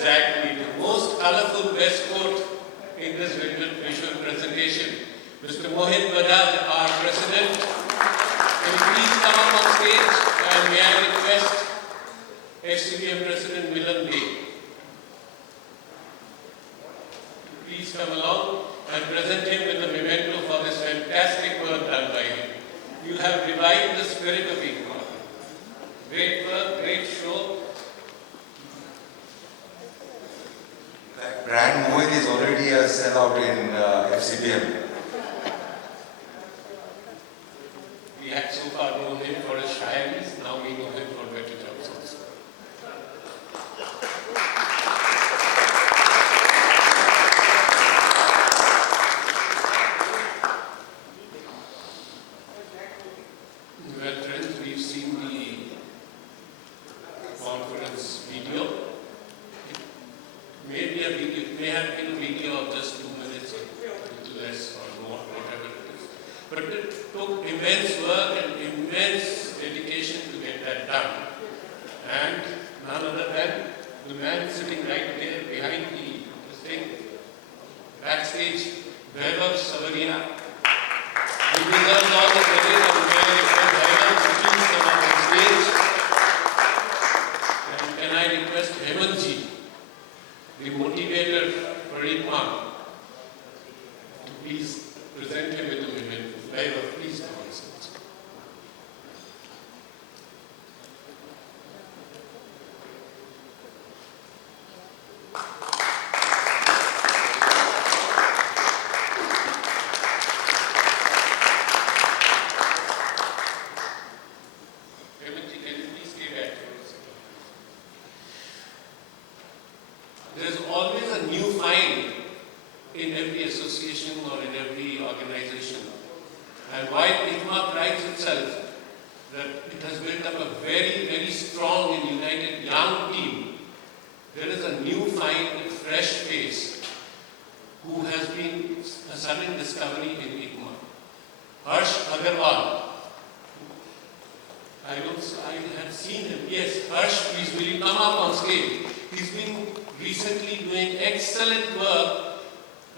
Exactly, the most colorful best coat in this visual presentation. Mr. Mohit Bajaj, our President, will you please come up on stage, and may I request FCBM President Milan Dey to please come along and present him with the memento for this fantastic work done by him. You have revived the spirit of ICMA. Great work, great show. Brand Mohit is already a sellout in FCBM. We had so far known him for his shyness, now we know him for better jobs also. Well, friends, we've seen the conference video. It may have been a video of just 2 minutes or a little less or more, whatever it is. But it took immense work and immense dedication to get that done. And none other than the man sitting right there behind the thing, backstage, Vaibhav Savaria. He deserves all the credit, and may I request Vaibhav to please come up on stage. And can I request Hemantji, the motivator for ICMA, to please present him with the memento. Vaibhav, please come on stage. Hemantji, can you please stay back for a second? There is always a new find in every association or in every organization. And while ICMA prides itself that it has built up a very, very strong and united young team, there is a new find, a fresh face, who has been a sudden discovery in ICMA. Harsh Agarwal. I had seen him. Yes, Harsh, please will you come up on stage? He's been recently doing excellent work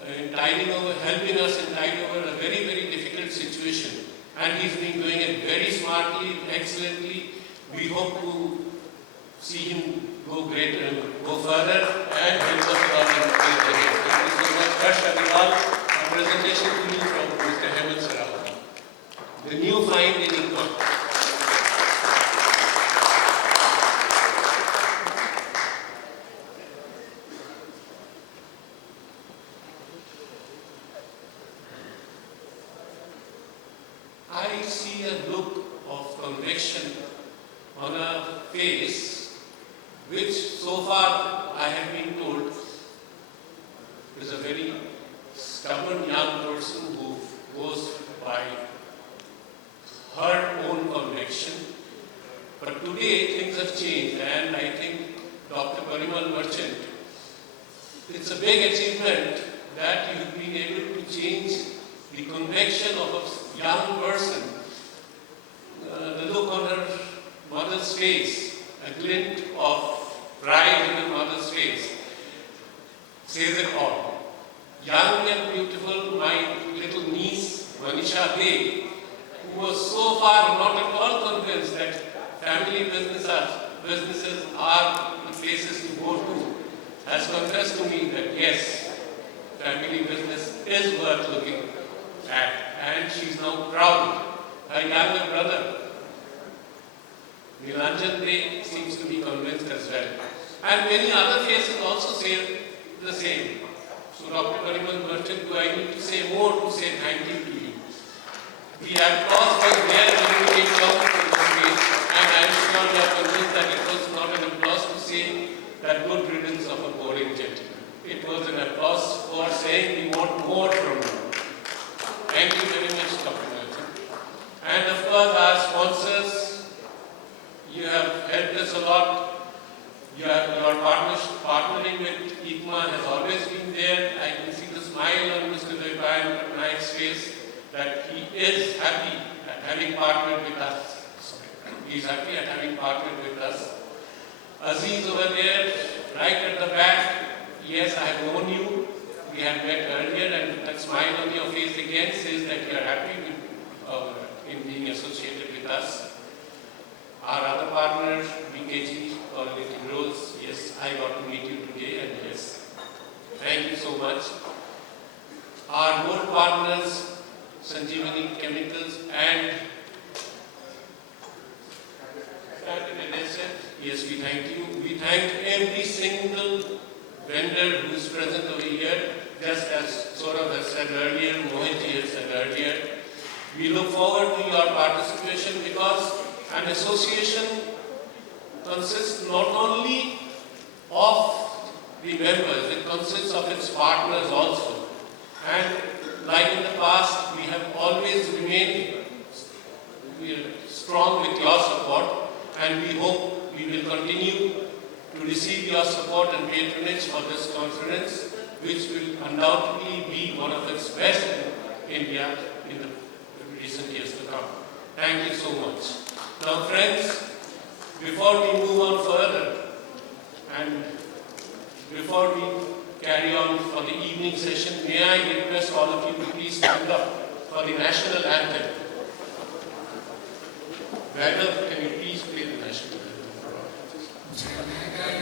in helping us in tiding over a very, very difficult situation. And he's been doing it very smartly, excellently. We hope to see him go further and help us all in great ahead. Thank you so much. Harsh Agarwal, a presentation to you from Mr. Hemant Sarawagi. The new find in ICMA. I see a look of conviction on a face which so far I have been told is a very stubborn young person who goes by her own conviction. But today things have changed, and I think Dr. Parimal Merchant, it's a big achievement that you've been able to change the conviction of a young person. The look on her mother's face, a glint of pride in her mother's face, says it all. Young and beautiful, my little niece, Manisha Dey, who was so far not at all convinced that family businesses are the places to go to, has confessed to me that yes, family business is worth looking at, and she's now proud. Her younger brother, Nilanjan Dey, seems to be convinced as well. And many other faces also say the same. So Dr. Parimal Merchant, do I need to say more to say thank you to you? The applause was there when you came down from the stage, and I am sure you are convinced that it was not an applause to say that good riddance of a boring gentleman. It was an applause for saying we want more from you. Thank you very much, Dr. Merchant. And of course, our sponsors, you have helped us a lot. Your partnering with ICMA has always been there. I can see the smile on Mr. Devayan Patnaik's face that he is happy at having partnered with us. He is happy at having partnered with us. Aziz over there, right at the back, yes, I have known you, we had met earlier, and that smile on your face again says that you are happy in being associated with us. Our other partner, BKG, Coordinating Roles, yes, I got to meet you today, and yes, thank you so much. Our board partners, Sanjeevani Chemicals and NSF, yes, we thank you. We thank every single vendor who is present over here, just as Saurabh has said earlier, Mohit has said earlier. We look forward to your participation because an association consists not only of the members, it consists of its partners also. And like in the past, we have always remained strong with your support, and we hope we will continue to receive your support and patronage for this conference, which will undoubtedly be one of its best in India in the recent years to come. Thank you so much. Now friends, before we move on further and before we carry on for the evening session, may I request all of you to please stand up for the national anthem. Raghav, can you please play the national anthem for us?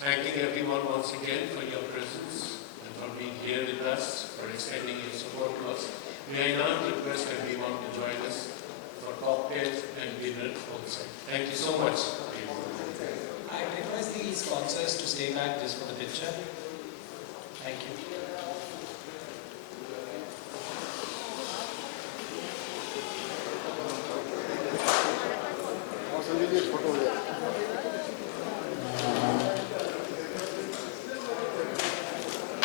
Thanking everyone once again for your presence and for being here with us, for extending your support to us. May I now request everyone to join us for cocktails and dinner outside. Thank you so much. I request the sponsors to stay back just for the picture. Thank you. Sanjay ji photo